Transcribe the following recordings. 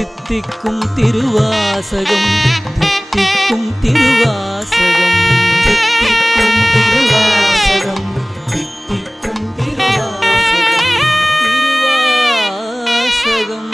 தித்திக்கும் திருவாசகம் தித்திக்கும் திருவாசகம் தித்திக்கும் திருவாசகம் தித்திக்கும் திருவாசகம் திருவாசகம்.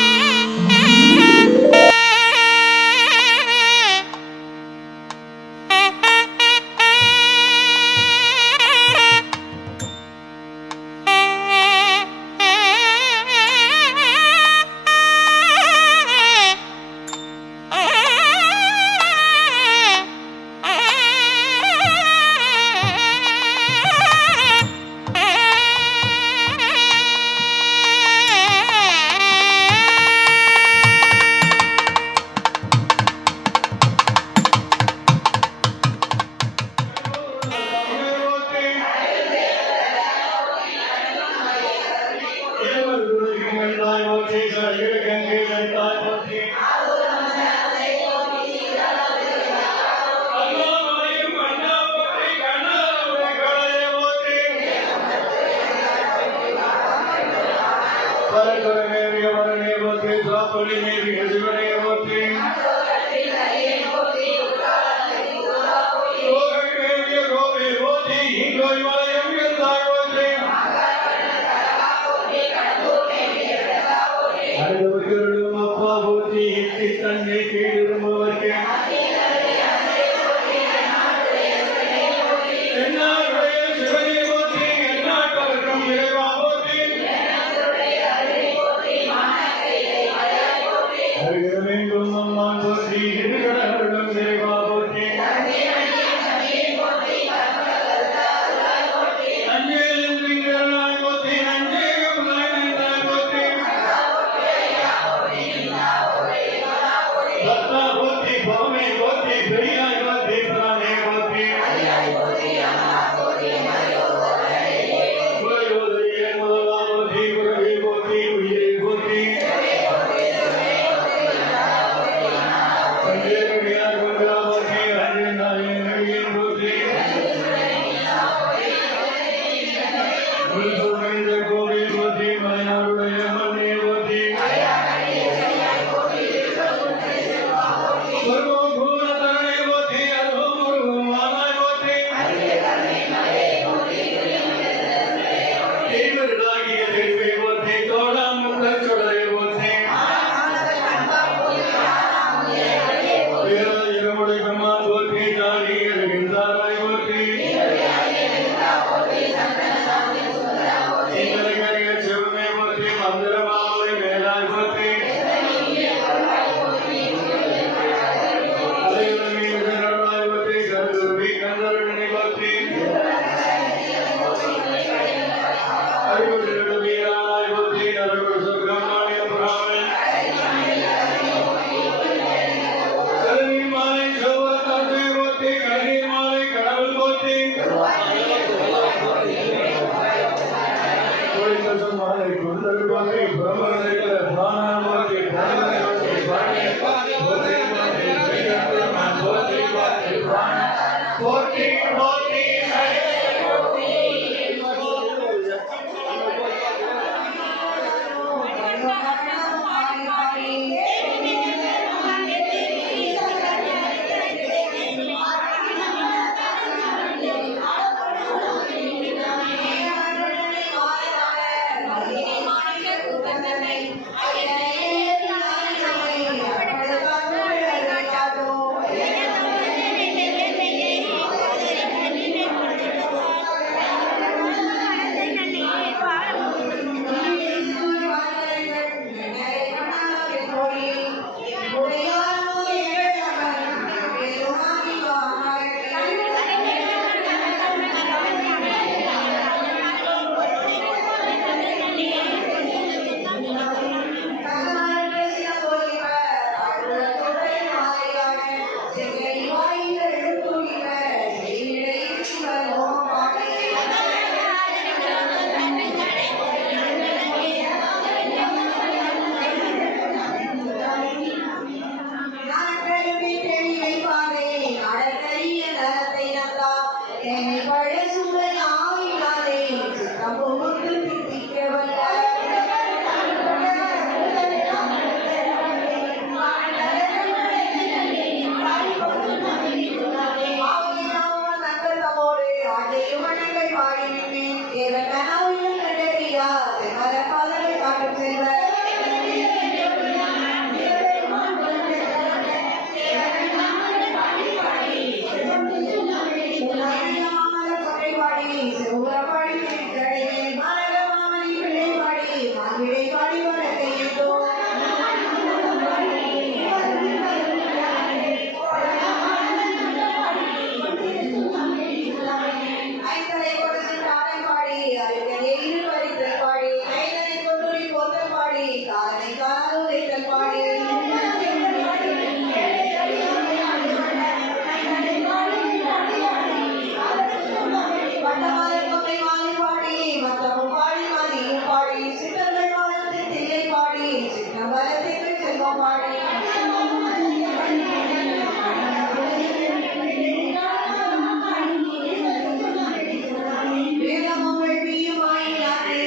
வேதமும் வேள்வியுமாயினாரே,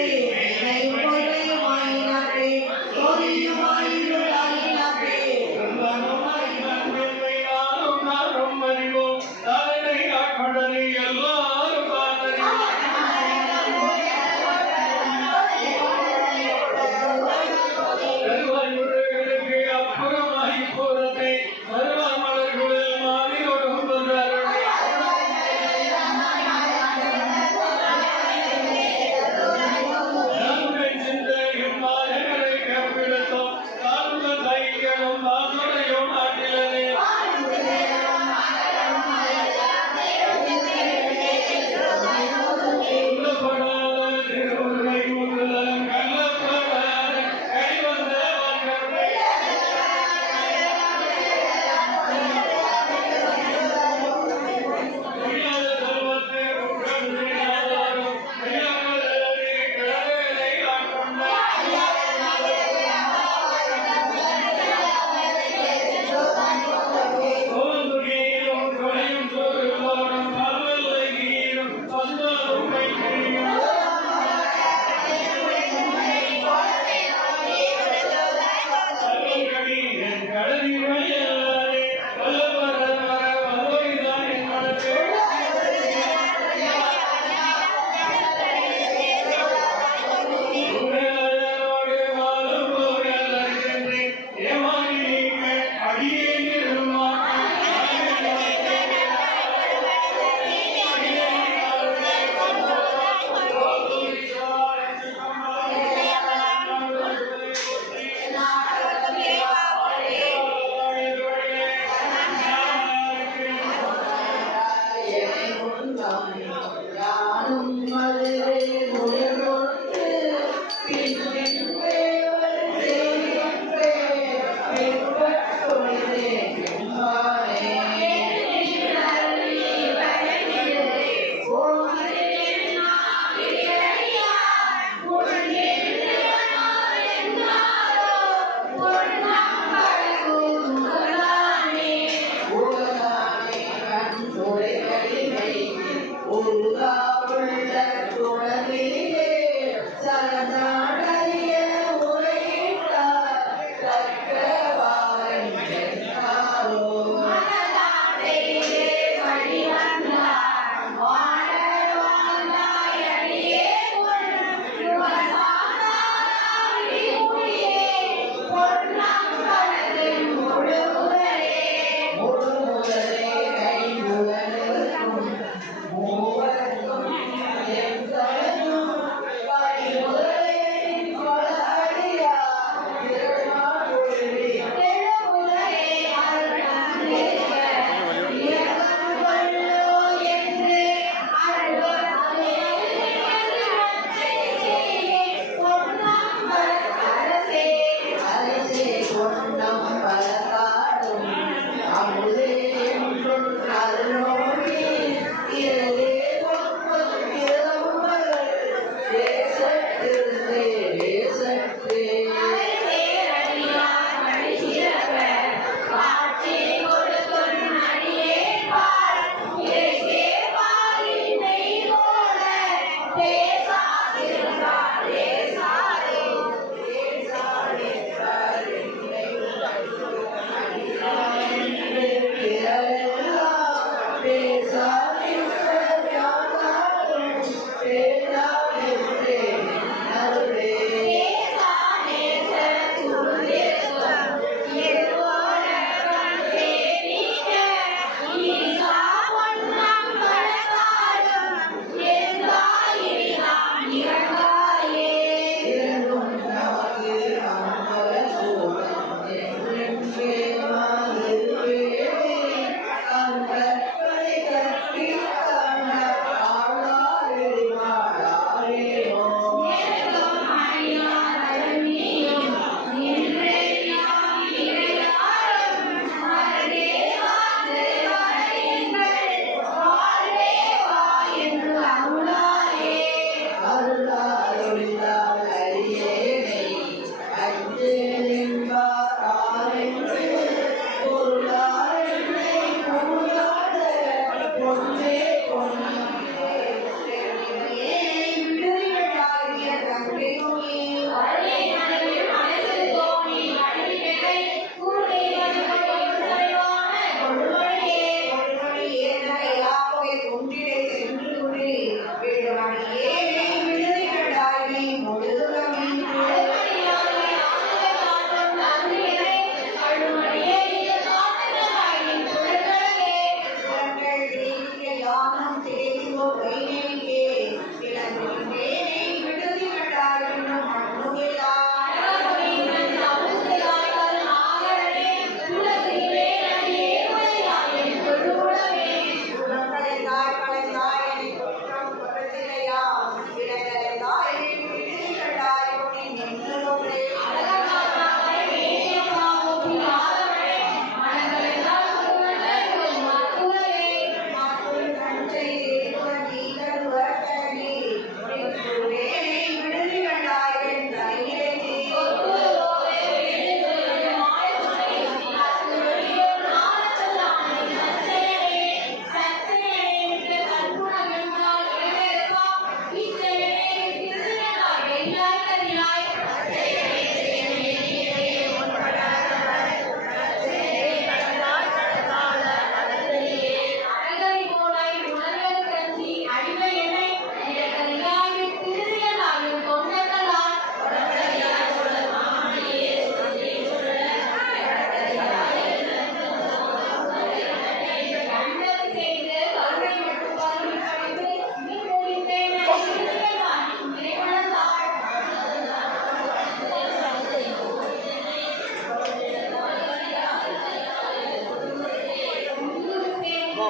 வேலையும் கொள்கையுமாயினாரே, சோதியுமாயிருளாயினாரே. அப்புறமாகி போறதை மலர்களில் மாறியோடும்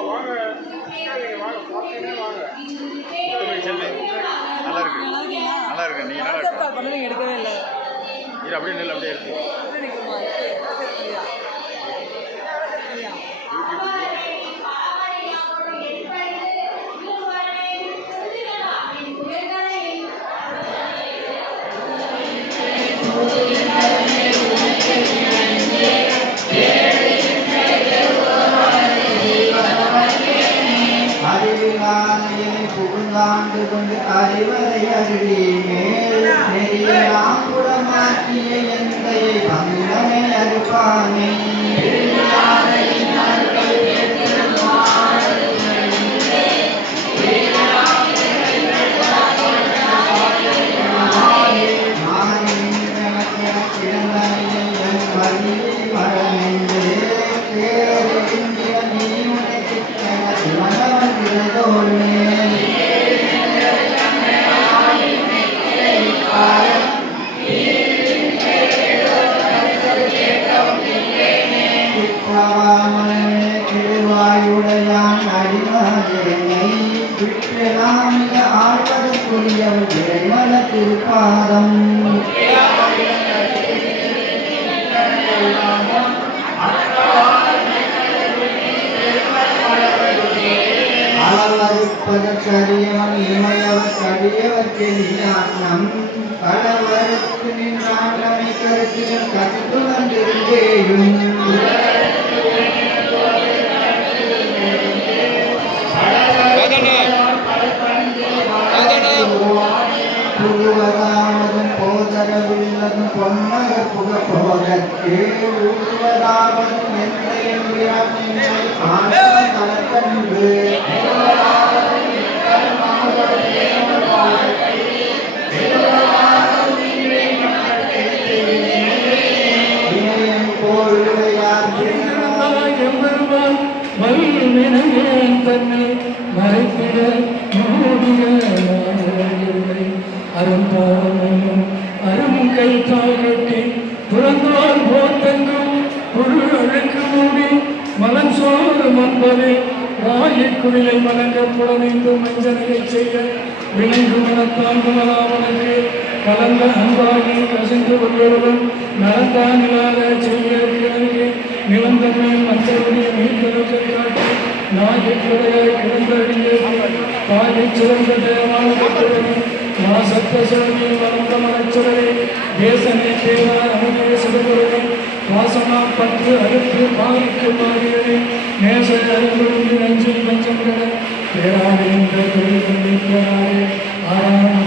வாங்க வாங்க பார்த்தீங்கன்னா வாங்க நல்லா இருக்கு நல்லா இருக்கு நீங்க நல்லா இருக்கு கால் பண்ணி எடுக்கவே இல்லை. இது அப்படியே நெல் அப்படியே இருக்கு அறிவிலானையை புகுந்தாண்டு கொண்டு அறிவரை அருளி மேல் நெறியலாம் புறமாற்றிய எந்தையை பங்கமே அறுப்பானே திருவாயுடையான் அடிமாதினை விற்றலாமிக ஆழ்வதற்குரிய விரைமல திருப்பாதம் அளவறுப்பதற்கரியவன் இமையவர்க்கடியவர்க்கு அன்னம் களவருக்கு நின்றாண்டமை கருத்திலும் கற்று வந்திருந்தேயும் புகுவதாவதும் போதரவில்லதும் பொன்னக புக போதற்கு உருவதாவதும் கலக்கண்டு அரும் கை தாழ்கட்டி புறந்தோர் போத்தெங்கும் ஒரு அழுக்கு மூடி மலன் சோறு மன்பது வாயிக்குவிலை மலங்க புலனைந்து மஞ்சனையை செய்ய விளைந்து மனத்தான் குமராவனுக்கு கலந்த அன்பாகி கசிந்து கொள்வதும் நலந்தான் இல்லாத செய்ய நிலந்தன்மை மற்றபடிய மீன்களுக்கு காட்டி நாயக்குறையாய் கிடந்தடியே பாயை சிறந்த தேவான சத்த சிறந்த வளர்ந்த மனச்சுடரை தேசனை தேவார் அமுதே சிறுகுறவை வாசமா பற்று அழுத்து பாவிக்கு மாறியதை நேச அறிவுறுந்து நஞ்சில் பஞ்சங்கட பேராக என்ற தொழில் கொண்டிருக்கிறாரே ஆறாம்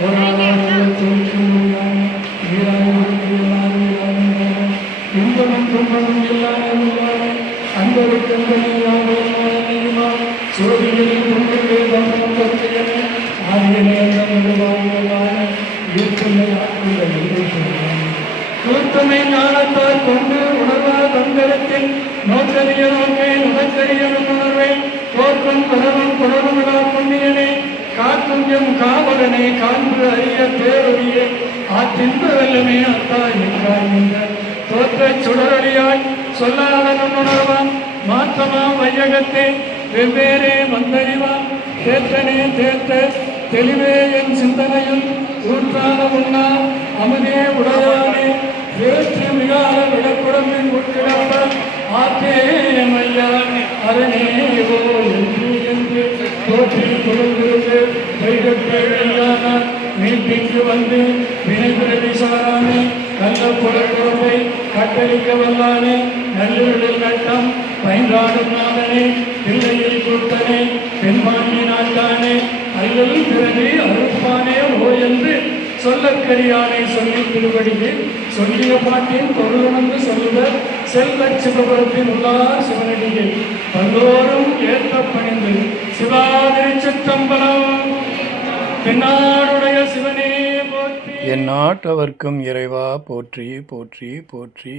ஓராளர் தொழிற்குள்ளான இன்பமும் துன்பமும் இல்லாமல் அன்பருக்கு அன்பனையுமா சோதிகளில் துன்பங்களே தர்மம் கருத்தையனே ஆகியனே கூர்த்தமை ஞானத்தால் கொண்டு உணர்வார் தந்தரத்தில் நோக்கரிய நோக்கே நுகக்கரிய உணர்வை போக்கும் பரவும் புறவுகளா புண்ணியனே காக்கும் எம் காவலனே காண்பு அறிய பேரொழியே ஆற்றின்ப வெல்லமே அத்தா என்றாய் என்ற தோற்ற சுடரொழியாய் சொல்லாதவன் உணர்வான் மாற்றமா வையகத்தே வெவ்வேறே வந்தறிவான் தேற்றனே தேற்ற தெளிவே என் சிந்தனையில் ஊற்றான உண்ணா அமுதே உடையானே வேற்று மிகாத விடக்குடம்பின் உட்கிடப்ப ஆத்தேமையான் அரணேவோ என்று தோற்றி கொடுத்திருந்து வைகப்பேழையான மீட்டிற்கு வந்து வினைபிரவி சாரானே நல்ல புறக்குறப்பை கட்டளிக்க வல்லானே நல்லுருளில் நட்டம் பைந்தாடும் நாதனே பிள்ளையில் கூட்டனே பெண்மாண்டி நாட்டானே அல்லல் பிறகு அறுப்பானே ஓ என்று சொல்லக்கரியானை சொல்லி திருவடியே சொல்லிய பாட்டின் பொருளுணர்ந்து சொல்லுவர் செல்வ சிவபுரத்தின் உள்ளார் சிவனடியே பல்லோரும் ஏற்ற பணிந்து சிவாதிரி சிற்றம்பலம் தென்னாடுடைய சிவனே போற்றி என் நாட்டவர்க்கும் இறைவா போற்றி போற்றி போற்றி.